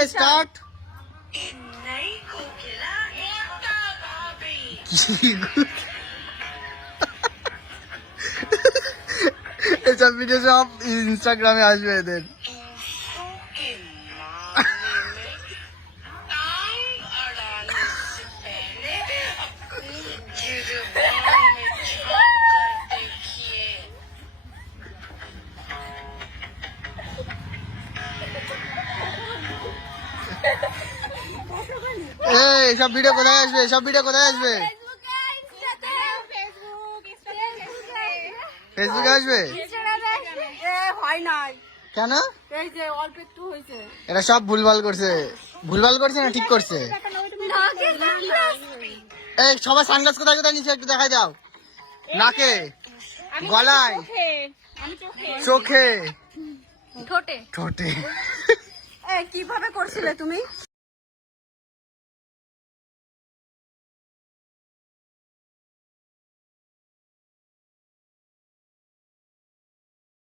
এই স্টার্ট এসব ভিডিও সব ইনস্টাগ্রামে আসবে এদের এই সব ভিডিও কোথায় আসবে? সব ভিডিও কোথায় আসবে? ফেসবুকে আসবে? হয় নাই। কেন? এই যে অল্প একটু হয়েছে। এরা সব ভুলভাল করছে। ভুলভাল করছে না ঠিক করছে? এই সবাই সানগ্লাস কোথায় কোথায় নিচে একটু দেখাই দাও। নাকে গলায় চোখে চোখে। ঠোঁটে। ঠোঁটে। কীভাবে করছিলে তুমি?